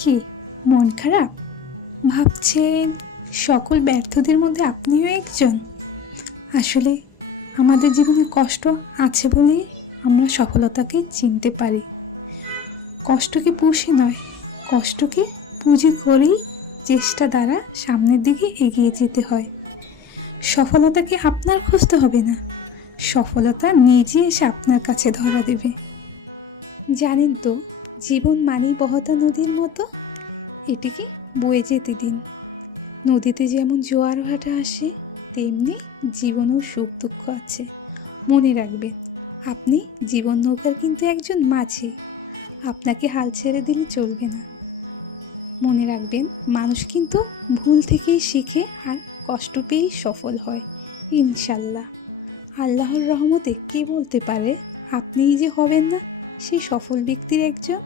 কি মন খারাপ? ভাবছেন সকল ব্যর্থদের মধ্যে আপনিও একজন? আসলে আমাদের জীবনে কষ্ট আছে বলেই আমরা সফলতাকে চিনতে পারি। কষ্টকে পুষে নয়, কষ্টকে পুঁজি করেই চেষ্টা দ্বারা সামনের দিকে এগিয়ে যেতে হয়। সফলতাকে আপনার খুঁজতে হবে না, সফলতা নিজে এসে আপনার কাছে ধরা দেবে। জানেন তো, জীবন মানেই বহতা নদীর মতো, এটিকে বয়ে যেতে দিন। নদীতে যেমন জোয়ার ভাটা আসে, তেমনি জীবনেও সুখ দুঃখ আছে। মনে রাখবেন, আপনি জীবন নৌকার কিন্তু একজন মাঝি, আপনাকে হাল ছেড়ে দিলে চলবে না। মনে রাখবেন, মানুষ কিন্তু ভুল থেকেই শিখে আর কষ্ট পেয়েই সফল হয় ইনশাল্লাহ। আল্লাহর রহমতে কে বলতে পারে আপনিই যে হবেন না সেই সফল ব্যক্তির একজন?